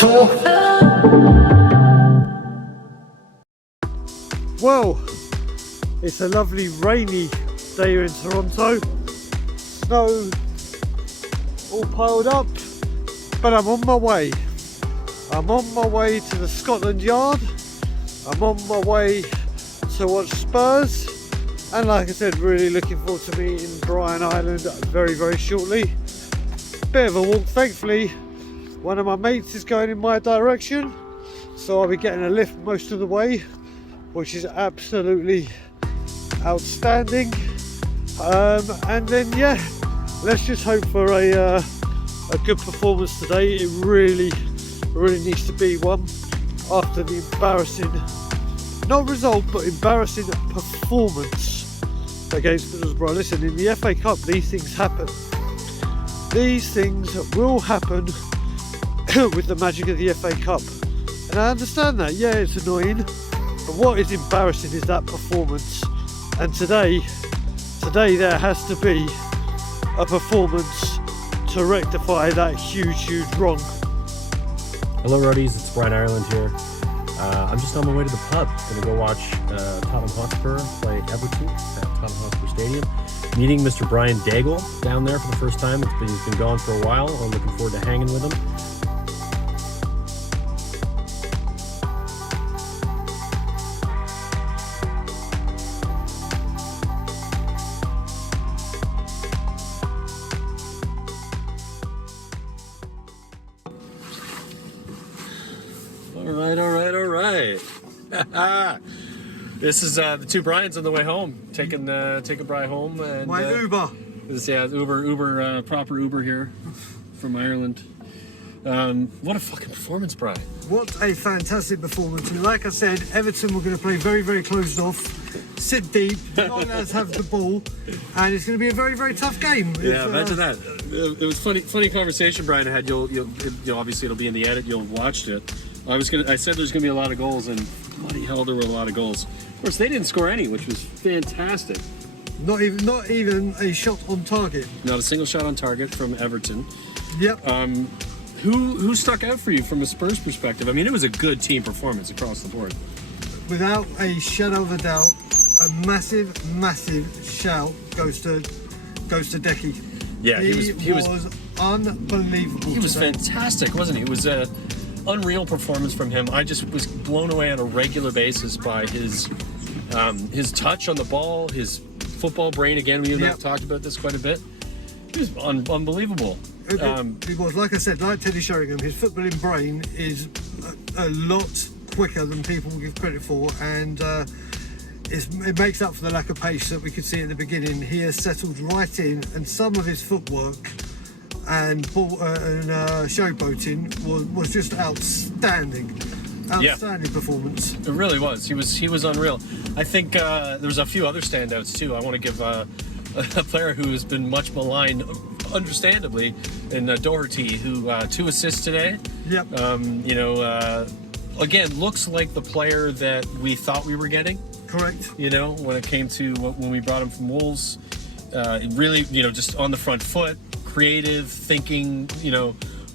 Tour. Well, it's a lovely rainy day here in Toronto. Snow all piled up, but I'm on my way. I'm on my way to the Scotland Yard. I'm on my way to watch Spurs. And like I said, really looking forward to meeting Brian Ireland very, very shortly. Bit of a walk, thankfully. One of my mates is going in my direction, so I'll be getting a lift most of the way, which is absolutely outstanding. And then yeah, let's just hope for a good performance today. It really needs to be one after the embarrassing, not result, but embarrassing performance against Middlesbrough. Listen, in the FA Cup, these things happen. These things will happen with the magic of the FA Cup. And I understand that, yeah, it's annoying, but what is embarrassing is that performance. And today there has to be a performance to rectify that huge wrong. Hello roadies, it's Brian Ireland here. I'm just on my way to the pub. Gonna go watch Tottenham Hotspur play Everton at Tottenham Hotspur Stadium. Meeting Mr. Brian Daigle down there for the first time. He's been gone for a while. I'm looking forward to hanging with him. All right. This is the two Brians on the way home, taking Brian home. And, My Uber. This, yeah, Uber, proper Uber here from Ireland. What a fucking performance, Brian. What a fantastic performance. And like I said, Everton were going to play very, very closed off, sit deep, not let us have the ball, and it's going to be a very, very tough game. Yeah, imagine that. It was funny conversation Brian had. You'll obviously it'll be in the edit. You'll have watched it. I said there's going to be a lot of goals, and bloody hell, there were a lot of goals. Of course, they didn't score any, which was fantastic. Not even a shot on target. Not a single shot on target from Everton. Yep. Who stuck out for you from a Spurs perspective? I mean, it was a good team performance across the board. Without a shadow of a doubt, a massive shout goes to Decky. Yeah, he was unbelievable. He was today. Fantastic, wasn't he? It was a unreal performance from him. I just was blown away on a regular basis by his touch on the ball, his football brain. Again, we have talked about this quite a bit. It was unbelievable. It was, like I said, like Teddy Sheringham, his footballing brain is a lot quicker than people give credit for, and it makes up for the lack of pace that we could see at the beginning. He has settled right in, and some of his footwork and showboating was just outstanding performance. It really was. He was unreal. I think there's a few other standouts too. I want to give a player who has been much maligned, understandably, in Doherty, who 2 assists today. Yep. Again, looks like the player that we thought we were getting. Correct. When it came to when we brought him from Wolves, really, just on the front foot, creative thinking,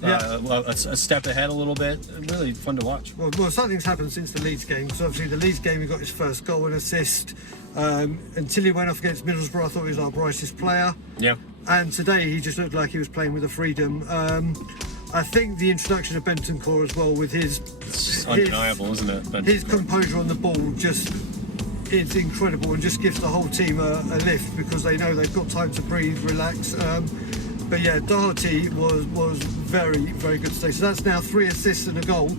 a step ahead a little bit. Really fun to watch. Well, something's happened since the Leeds game, because obviously the Leeds game he got his first goal and assist. Until he went off against Middlesbrough, I thought he was our brightest player. Yeah. And today he just looked like he was playing with a freedom. I think the introduction of Bentancur as well, with it's undeniable, isn't it? Bentancur. His composure on the ball it's incredible, and just gives the whole team a lift, because they know they've got time to breathe, relax. But yeah, Doherty was very, very good today. So that's now 3 assists and a goal.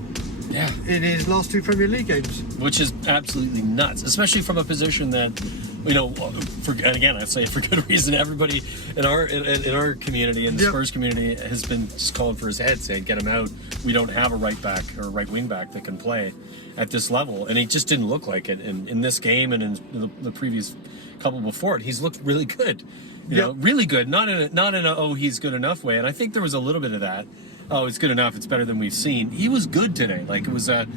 Yeah. In his last 2 Premier League games, which is absolutely nuts, especially from a position that, and again, I say for good reason, everybody in our community, in the Spurs community, has been just calling for his head, saying, get him out. We don't have a right back or a right wing back that can play at this level, and he just didn't look like it in this game and in the previous couple before it. He's looked really good, really good, not in a oh, he's good enough way, and I think there was a little bit of that. Oh, it's good enough, it's better than we've seen. He was good today. Like, it was a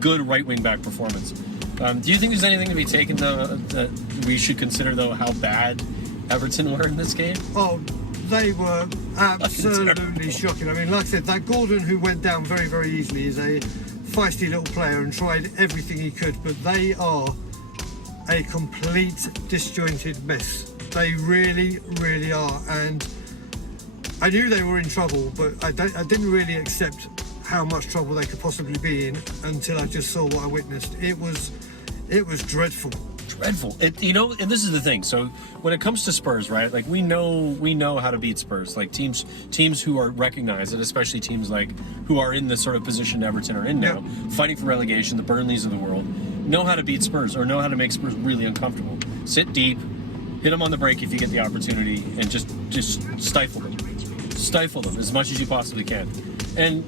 good right wing back performance. Do you think there's anything to be taken, though, that we should consider, though, how bad Everton were in this game? Oh, They were absolutely shocking. I mean, like I said, that Gordon who went down very, very easily is a feisty little player and tried everything he could, but they are a complete disjointed mess. They really, really are. And I knew they were in trouble, but I didn't really accept how much trouble they could possibly be in until I just saw what I witnessed. It was dreadful. Dreadful. And this is the thing. So when it comes to Spurs, right? Like we know how to beat Spurs. Like teams who are recognized, and especially teams like who are in the sort of position Everton are in now, fighting for relegation, the Burnleys of the world, know how to beat Spurs or know how to make Spurs really uncomfortable. Sit deep, hit them on the break if you get the opportunity, and just stifle them as much as you possibly can. And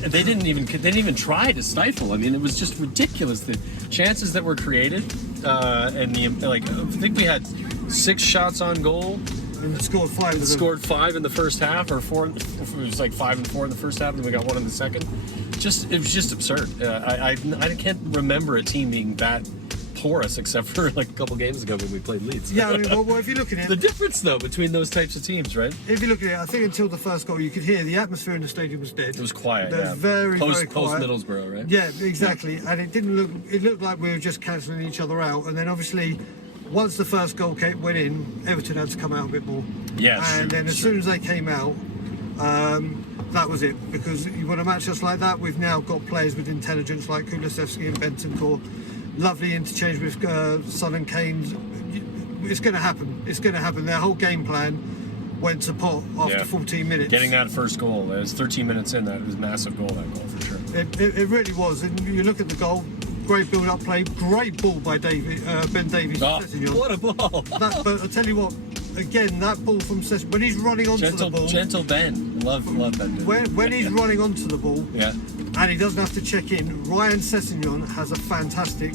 they didn't even try to stifle. I mean, it was just ridiculous. The chances that were created, and I think we had 6 shots on goal. And scored 5. And scored 5 in the first half, or 4. It was like 5 and 4 in the first half, and we got 1 in the second. It was just absurd. I can't remember a team being that porous, except for like a couple games ago when we played Leeds. Yeah, I mean, well, if you look at it, the difference though between those types of teams, right? If you look at it, I think until the first goal, you could hear the atmosphere in the stadium was dead. It was quiet. It was very quiet. Post Middlesbrough, right? Yeah, exactly. And it didn't look. It looked like we were just cancelling each other out. And then obviously, once the first goal went in, Everton had to come out a bit more. Yeah. And then as soon as they came out, that was it. Because you want a match just like that, we've now got players with intelligence like Kulusevski and Bentancur. Lovely interchange with Son and Kane. It's going to happen. It's going to happen. Their whole game plan went to pot after 14 minutes. Getting that first goal, it was 13 minutes in. That was a massive goal. That goal for sure. It really was. And you look at the goal. Great build-up play. Great ball by Ben Davies. Oh, what a ball! But I tell you what. Again, that ball from Sessignon, when he's running onto the ball. Gentle Ben. Love Ben. When he's running onto the ball. Yeah. And he doesn't have to check in. Ryan Sessignon has a fantastic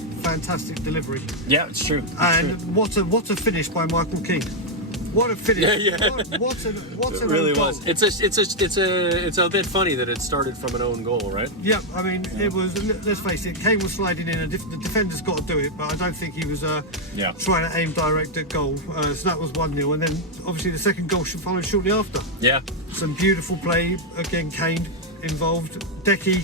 delivery. Yeah, it's true. What a finish by Michael Keane. What a finish! Yeah. What it really was. It's a bit funny that it started from an own goal, right? Yeah, I mean it was. Let's face it, Kane was sliding in, and the defender's got to do it, but I don't think he was trying to aim direct at goal. So that was 1-0, and then obviously the second goal should follow shortly after. Yeah. Some beautiful play again. Kane involved. Decky.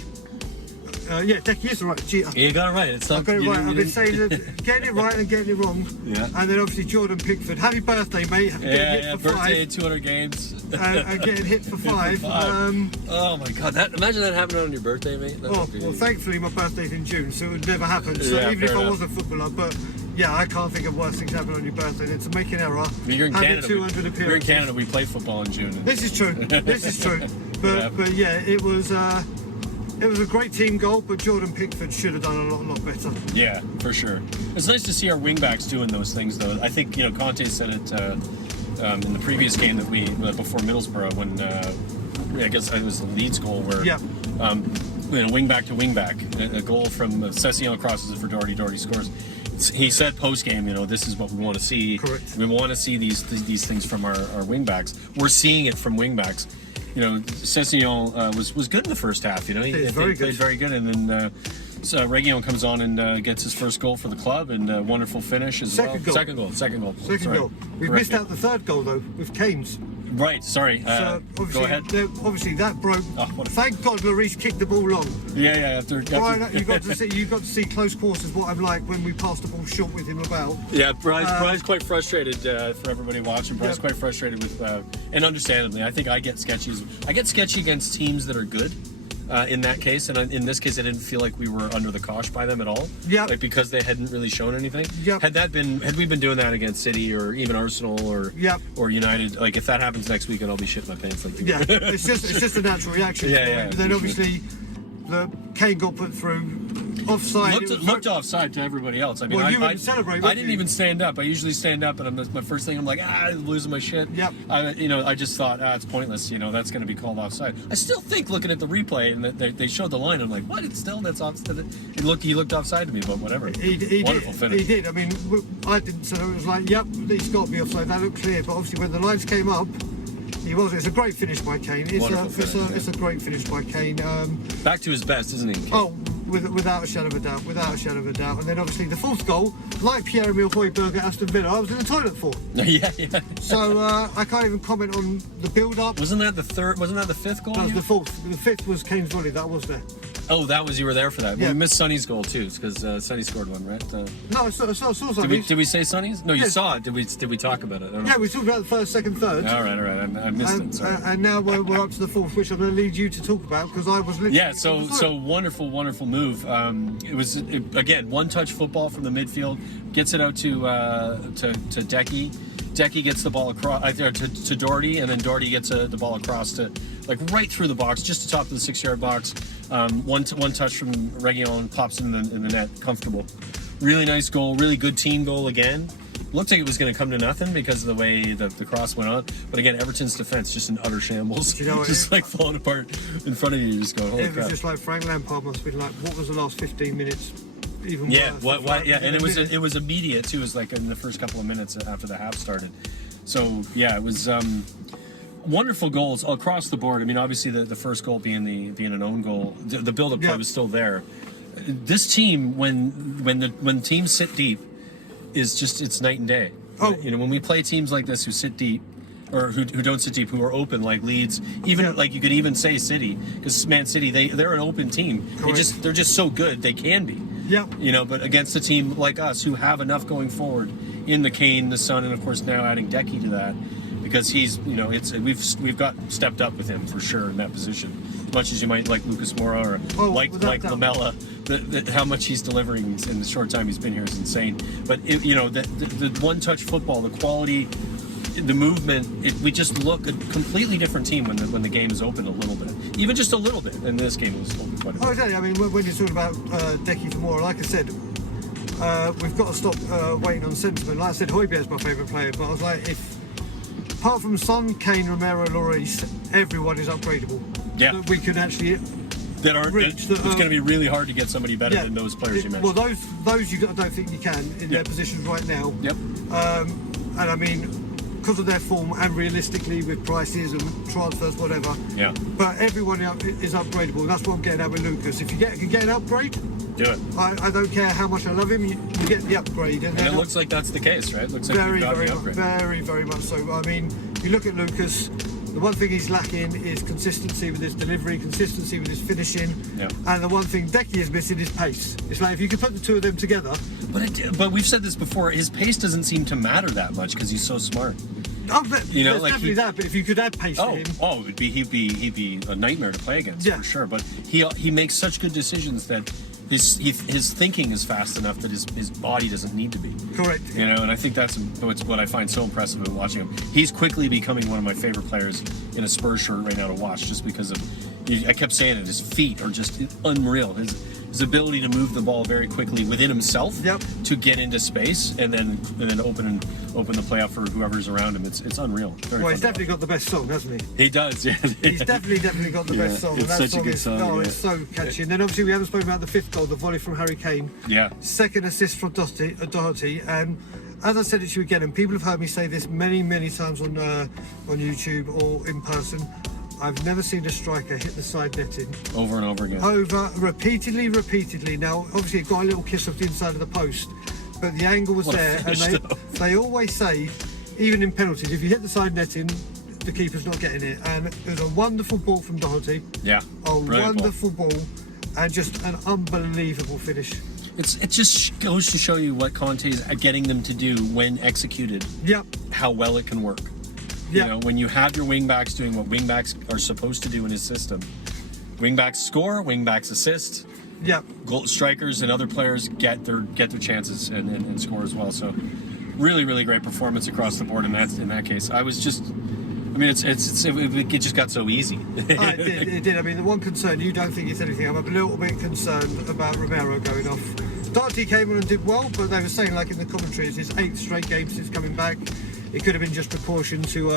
Decky is the right. Gee, you got it right. I've got it right. I've been saying that getting it right and getting it wrong. Yeah. And then obviously Jordan Pickford. Happy birthday, mate. Yeah. Birthday, 200 games. And getting hit for 5. Oh my God! Imagine that happening on your birthday, mate. Well, thankfully my birthday's in June, so it would never happen. So even if I was a footballer, but yeah, I can't think of worse things happening on your birthday than to make an error. You're in Canada. 200 appearances. You're in Canada. We play football in June. This is true. But yeah, it was a great team goal, but Jordan Pickford should have done a lot better. Yeah, for sure. It's nice to see our wingbacks doing those things, though. I think Conte said it in the previous game that before Middlesbrough, when I guess it was the Leeds goal where wingback to wingback, a goal from Sessignon crosses it for Doherty. Doherty scores. He said post game, this is what we want to see. Correct. We want to see these things from our wingbacks. We're seeing it from wingbacks. Sessignon was good in the first half. He played very good, and then Reguilón comes on and gets his first goal for the club, and a wonderful finish as well. Second goal. We missed out the third goal though with Kane's. Right, sorry. So go ahead. Obviously that broke. Thank God Lloris kicked the ball long. Yeah. Brian, you got to see close quarters what I'm like when we pass the ball short with him about. Yeah, Brian's quite frustrated for everybody watching. Brian's quite frustrated with, and understandably, I think I get sketchy against teams that are good. In that case, and in this case, I didn't feel like we were under the cosh by them at all. Yeah. Like because they hadn't really shown anything. Yeah. Had we been doing that against City or even Arsenal or United, like if that happens next week, I'll be shitting my pants. Yeah. It's just a natural reaction. Yeah. But then obviously, the Kane got put through. Offside. Looked offside to everybody else. I mean, you wouldn't celebrate. I didn't even stand up. I usually stand up, and my first thing I'm like, I'm losing my shit. Yep. I just thought, it's pointless. That's going to be called offside. I still think looking at the replay and they showed the line. I'm like, what? That's offside. He looked offside to me, but whatever. He Wonderful did. finish. He did. I mean, I didn't. So it was like, yep, he's got to be offside. That looked clear. But obviously, when the lines came up. He was. It's a great finish by Kane. It's a great finish by Kane. Back to his best, isn't he? Oh, Without a shadow of a doubt, and then obviously the fourth goal, like Pierre-Emile Højbjerg at Aston Villa, I was in the toilet for. Yeah. So I can't even comment on the build-up. Wasn't that the third? Wasn't that the fifth goal? That was the fourth. The fifth was Kane's volley. That was there. Oh, that was, you were there for that. Yeah. Well, we missed Sonny's goal too, because Sonny scored one, right? No, I saw something. Did we say Sonny's? No, you Yes. saw it. Did we talk about it? I don't know. Yeah, we talked about the first, second, third. All right. I missed it. Sorry. And now we're up to the fourth, which I'm going to lead you to talk about because I was literally. Yeah, so wonderful move. It was again one-touch football from the midfield, gets it out to Decky. Decky gets the ball across to Doherty, and then Doherty gets the ball across to right through the box, just to top of the 6-yard box. One touch from Reguilon, pops in the net, comfortable. Really nice goal, really good team goal again. Looked like it was going to come to nothing because of the way the cross went on. But again, Everton's defense just in utter shambles. You know, just falling apart in front of you. Just go, holy crap. It was just like Frank Lampard must have been like, what was the last 15 minutes? Even what? Yeah, and it was immediate too. It was like in the first couple of minutes after the half started. So yeah, it was wonderful goals across the board. I mean, obviously the first goal being an own goal. The build-up play was still there. This team, when teams sit deep, it's night and day. Oh. You know, when we play teams like this who sit deep, or who don't sit deep, who are open like Leeds, even like you could even say City, because Man City, they're an open team. Correct. They're just so good, they can be. Yeah. You know, but against a team like us who have enough going forward in the Kane, the Son, and of course now adding Decky to that, because he's, you know, we've got stepped up with him for sure in that position. As much as you might like Lucas Moura or like Lamela, how much he's delivering in the short time he's been here is insane. But the one-touch football, the quality, the movement, we just look a completely different team when the game is open a little bit, even just a little bit. And this game was open quite a bit. Oh, exactly. I mean, when you're talking about Decky for more, like I said, we've got to stop waiting on sentiment. Like I said, Højbjerg's my favourite player, but I was like, apart from Son, Kane, Romero, Lloris, everyone is upgradable. Yeah, that we could actually reach. It's going to be really hard to get somebody better than those players you mentioned. Well, those I don't think you can in their positions right now. Yep. And I mean, because of their form and realistically with prices and transfers, whatever. Yeah. But everyone is upgradable. That's what I'm getting at with Lucas. If you can get an upgrade, do it. I don't care how much I love him. You get the upgrade, and it looks like that's the case, right? It looks like very, you've got very, the upgrade. very, very much so. I mean, you look at Lucas. The one thing he's lacking is consistency with his delivery, consistency with his finishing, and the one thing Decky is missing is pace. It's like if you could put the two of them together. But we've said this before. His pace doesn't seem to matter that much because he's so smart. Oh, there's definitely that. But if you could add pace to him, he'd be a nightmare to play against for sure. But he makes such good decisions that his thinking is fast enough that his body doesn't need to be. Correct. You know, and I think that's what I find so impressive about watching him. He's quickly becoming one of my favorite players in a Spurs shirt right now to watch, just because of, I kept saying it, his feet are just unreal. His ability to move the ball very quickly within himself to get into space and then open the play up for whoever's around him. It's unreal. He's definitely got the best song, hasn't he? He does, yeah. He's definitely got the best song. It's and that such a good song. It's so catchy. And then obviously we haven't spoken about the fifth goal, the volley from Harry Kane. Yeah. Second assist from Doherty. And as I said it to you again, and people have heard me say this many, many times on YouTube or in person, I've never seen a striker hit the side netting over and over again. Repeatedly. Now, obviously, it got a little kiss off the inside of the post, but the angle was there. And they always say, even in penalties, if you hit the side netting, the keeper's not getting it. And it was a wonderful ball from Doherty. Yeah. A wonderful ball, and just an unbelievable finish. It just goes to show you what Conte is getting them to do when executed. Yep. How well it can work. You know, when you have your wingbacks doing what wingbacks are supposed to do in his system, wingbacks score, wingbacks assist. Yeah. Goal strikers and other players get their chances and score as well. So, really, really great performance across the board. And in that case, I was just, I mean, it just got so easy. It did. I mean, the one concern, you don't think it's anything. I'm a little bit concerned about Romero going off. Doherty came on and did well, but they were saying, like in the commentary, it's his 8th straight game since coming back. It could have been just precaution to,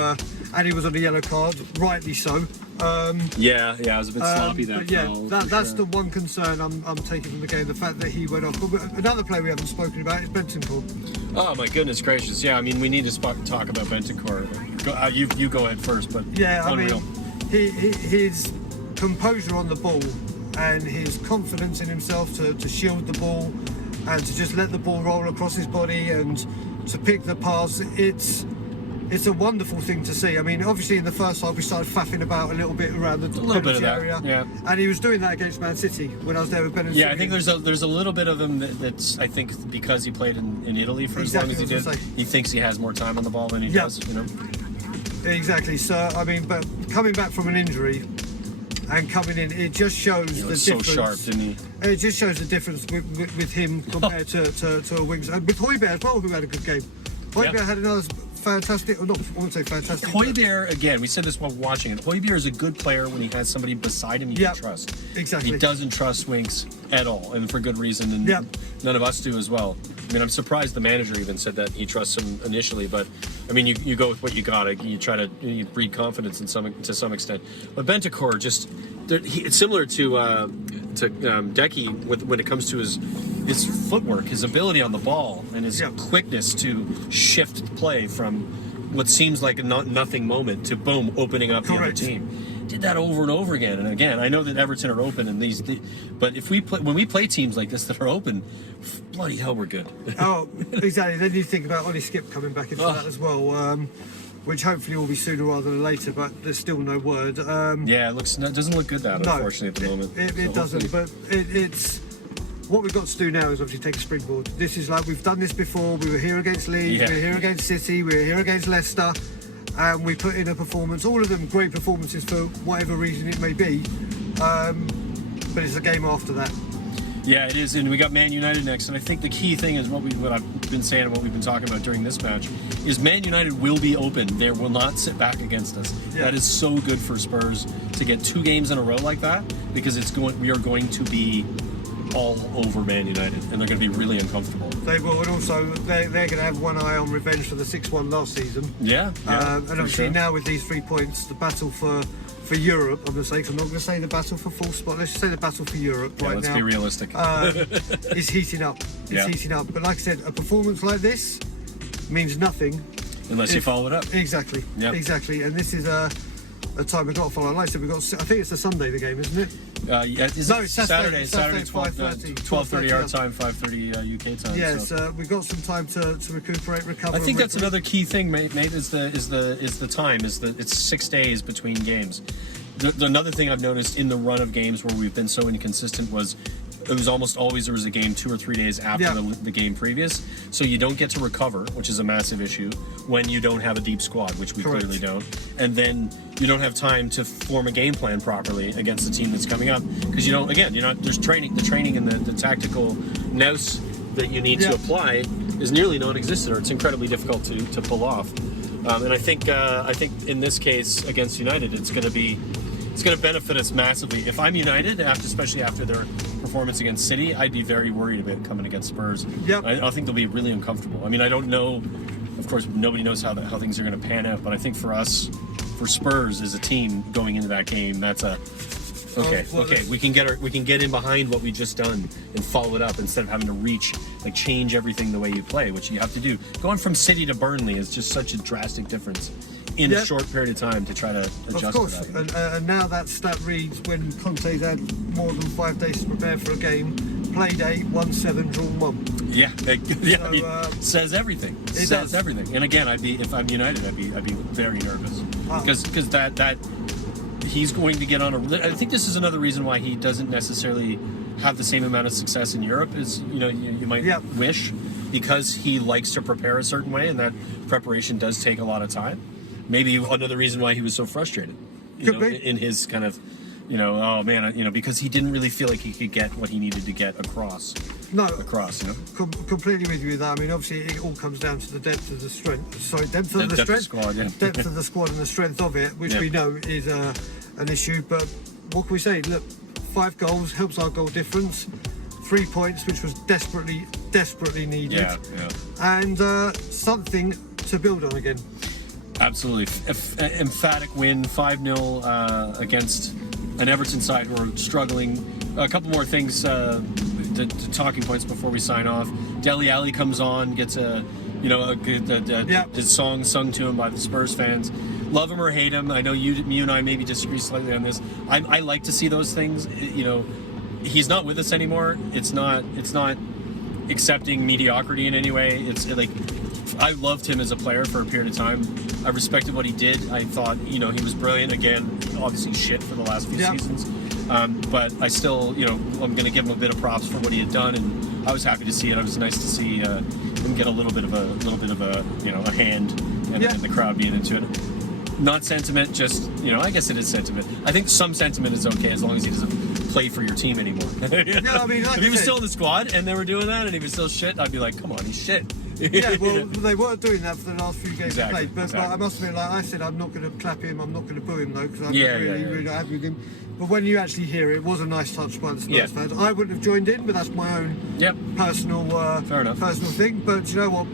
and he was on a yellow card, rightly so. Yeah, it was a bit sloppy that. But yeah, that's the one concern I'm taking from the game, the fact that he went off. But another player we haven't spoken about is Bentancur. Oh my goodness gracious! Yeah, I mean we need to talk about Bentancur. You go ahead first, but yeah, unreal. I mean his composure on the ball and his confidence in himself to shield the ball and to just let the ball roll across his body and to pick the pass. It's a wonderful thing to see. I mean, obviously in the first half we started faffing about a little bit around the penalty area, and he was doing that against Man City when I was there with Ben. Yeah, I think there's a little bit of him that's I think because he played in Italy for as long as he did, he thinks he has more time on the ball than he does. You know. Exactly. So I mean, but coming back from an injury and coming in, it just shows the difference. So sharp, didn't he? It just shows the difference with him compared to a wings, and with Højbjerg as well, who had a good game. Højbjerg had another fantastic, or not, I won't say fantastic. Højbjerg, again, we said this while watching it. Højbjerg is a good player when he has somebody beside him he can trust. Exactly. He doesn't trust Winks at all, and for good reason, and none of us do as well. I mean, I'm surprised the manager even said that he trusts him initially, but I mean, you go with what you got. You try to breed confidence to some extent. But Bentancur it's similar to Decky when it comes to his footwork, his ability on the ball, and his quickness to shift play from what seems like a nothing moment to boom, opening up the other team. Did that over and over again and again. I know that Everton are open, and but if when we play teams like this that are open, bloody hell, we're good. Oh, exactly. Then you think about Ollie Skip coming back into that as well. Which hopefully will be sooner rather than later, but there's still no word. It doesn't look good unfortunately at the moment. It doesn't, but it's what we've got to do now is obviously take a springboard. This is like we've done this before. We were here against Leeds, we were here against City, we were here against Leicester, and we put in a performance. All of them great performances for whatever reason it may be, but it's a game after that. Yeah, it is, and we got Man United next, and I think the key thing is what I've been saying and what we've been talking about during this match is Man United will be open. They will not sit back against us. Yeah. That is so good for Spurs to get 2 games in a row like that, because we are going to be all over Man United, and they're going to be really uncomfortable. They will, and also they're going to have one eye on revenge for the 6-1 last season. Yeah, and obviously now with these 3 points, the battle for Europe, I'm going to say, because I'm not going to say the battle for full spot. Let's just say the battle for Europe right now. Let's be realistic. Is heating up. It's heating up. But like I said, a performance like this means nothing unless you follow it up. Exactly. Exactly. And this is a time we've got to follow. Like I said, I think it's a Sunday, the game, isn't it? It's Saturday 12:30 our time, 5:30 UK time. Yes, we've got some time to recuperate, recover. I think that's another key thing, mate. Is the time. It's 6 days between games. Another thing I've noticed in the run of games where we've been so inconsistent was it was almost always there was a game 2 or 3 days after the game previous, so you don't get to recover, which is a massive issue when you don't have a deep squad, which we clearly don't, and then you don't have time to form a game plan properly against the team that's coming up, because there's training, the training and the tactical nous that you need to apply is nearly non-existent, or it's incredibly difficult to pull off. And I think in this case against United, it's going to benefit us massively. If I'm United, especially after their performance against City, I'd be very worried about coming against Spurs. I think they'll be really uncomfortable. I mean, I don't know. Of course, nobody knows how things are going to pan out. But I think for Spurs as a team going into that game, that's we can get in behind what we just done and follow it up instead of having to change everything the way you play, which you have to do. Going from City to Burnley is just such a drastic difference in a short period of time to try to adjust. Of course, to that. And now that stat reads when Conte's had more than 5 days to prepare for a game, played 8, won 7, drawn 1. Yeah, says everything. It says everything. And again, if I'm United, I'd be very nervous because that he's going to get on I think this is another reason why he doesn't necessarily have the same amount of success in Europe as you might wish, because he likes to prepare a certain way, and that preparation does take a lot of time. Maybe another reason why he was so frustrated, in his kind of, because he didn't really feel like he could get what he needed to get across. Completely with you with that. I mean, obviously, it all comes down to the depth of the strength. Sorry, depth of the squad and the strength of it, which we know is an issue. But what can we say? Look, 5 goals helps our goal difference. 3 points, which was desperately needed, and something to build on again. Absolutely. Emphatic win, 5-0 against an Everton side who are struggling. A couple more things, the talking points before we sign off. Dele Alli comes on, gets a song sung to him by the Spurs fans. Love him or hate him. I know you and I maybe disagree slightly on this. I like to see those things. he's not with us anymore. It's not accepting mediocrity in any way. It's like, I loved him as a player for a period of time. I respected what he did. I thought, he was brilliant. Again, obviously shit for the last few seasons. But I still, I'm going to give him a bit of props for what he had done, and I was happy to see it. It was nice to see him get a little bit of a hand, and the crowd being into it. Not sentiment, just, I guess it is sentiment. I think some sentiment is okay as long as he doesn't play for your team anymore. Yeah, I mean, like if he was still in the squad and they were doing that and he was still shit, I'd be like, come on, he's shit. Yeah, well, they weren't doing that for the last few games Exactly, they played. But I must admit, like I said, I'm not going to clap him, I'm not going to boo him though, because I'm really happy with him. But when you actually hear it, it was a nice touch by the Spurs fans. I wouldn't have joined in, but that's my own personal thing. But you know what?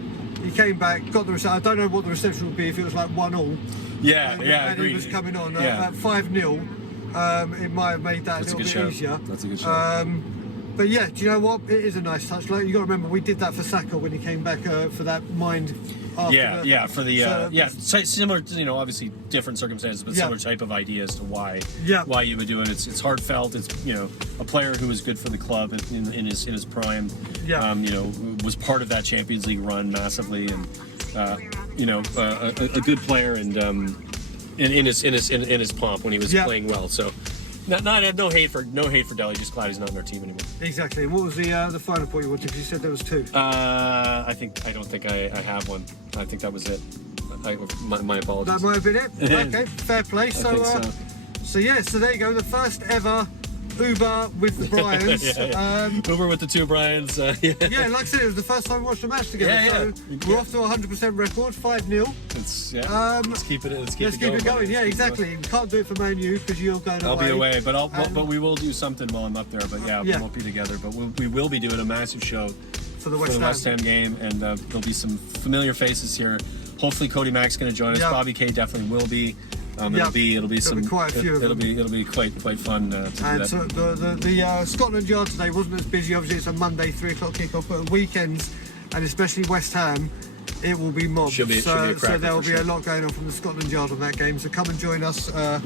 He came back, got the reception. I don't know what the reception would be if it was like 1-1. And he was coming on at 5-0. It might have made that a little bit easier. That's a good show. But yeah, do you know what? It is a nice touch. Like, you got to remember, we did that for Saka when he came back for that mind. Similar to, obviously different circumstances, but similar type of idea as to why you would do it. It's heartfelt. It's a player who was good for the club in his prime. Was part of that Champions League run massively, and a good player, and in his pomp when he was playing well. So. No hate for Dele, just glad he's not in our team anymore. Exactly. And what was the final point you wanted? Because you said there was two. I don't think I have one. I think that was it. My apologies. That might have been it. Okay, fair play. So there you go. The first ever Uber with the Bryans. Uber with the two Bryans. Like I said, it was the first time we watched the match together. We're off to a 100% record, 5-0. Let's keep it going. Yeah, exactly. You can't do it for Man U because you're going away. I'll be away, but we will do something while I'm up there. But we won't be together. But we will be doing a massive show for the West Ham game, and there'll be some familiar faces here. Hopefully, Cody Mack's going to join us. Bobby K definitely will be. It'll be quite a few of them. It'll be quite fun to do that. So the Scotland Yard today wasn't as busy. Obviously, it's a Monday 3 o'clock kickoff, but on weekends, and especially West Ham, it will be mobbed. Should be a cracker, so there will be a lot going on from the Scotland Yard on that game. So come and join us. I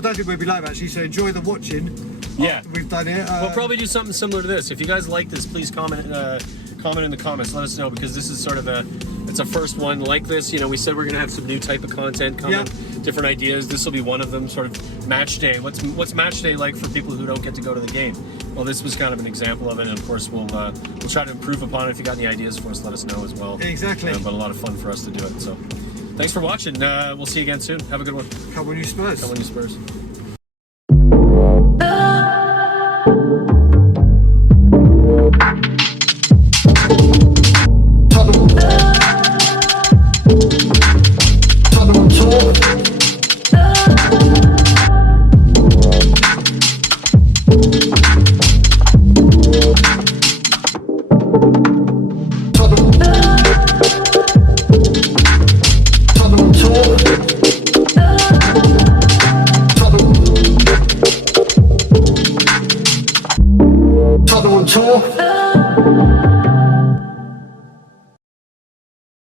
don't think we'll be live actually. So enjoy the watching. We've done it. We'll probably do something similar to this. If you guys like this, please comment in the comments. Let us know, because this is sort of it's a first one like this. We said we're gonna have some new type of content coming, different ideas. This will be one of them. Sort of match day. What's match day like for people who don't get to go to the game? Well, this was kind of an example of it, and of course we'll try to improve upon it. If you got any ideas for us, let us know as well. Exactly. But a lot of fun for us to do it. So, thanks for watching. We'll see you again soon. Have a good one. Come on, you Spurs. Come on, you Spurs.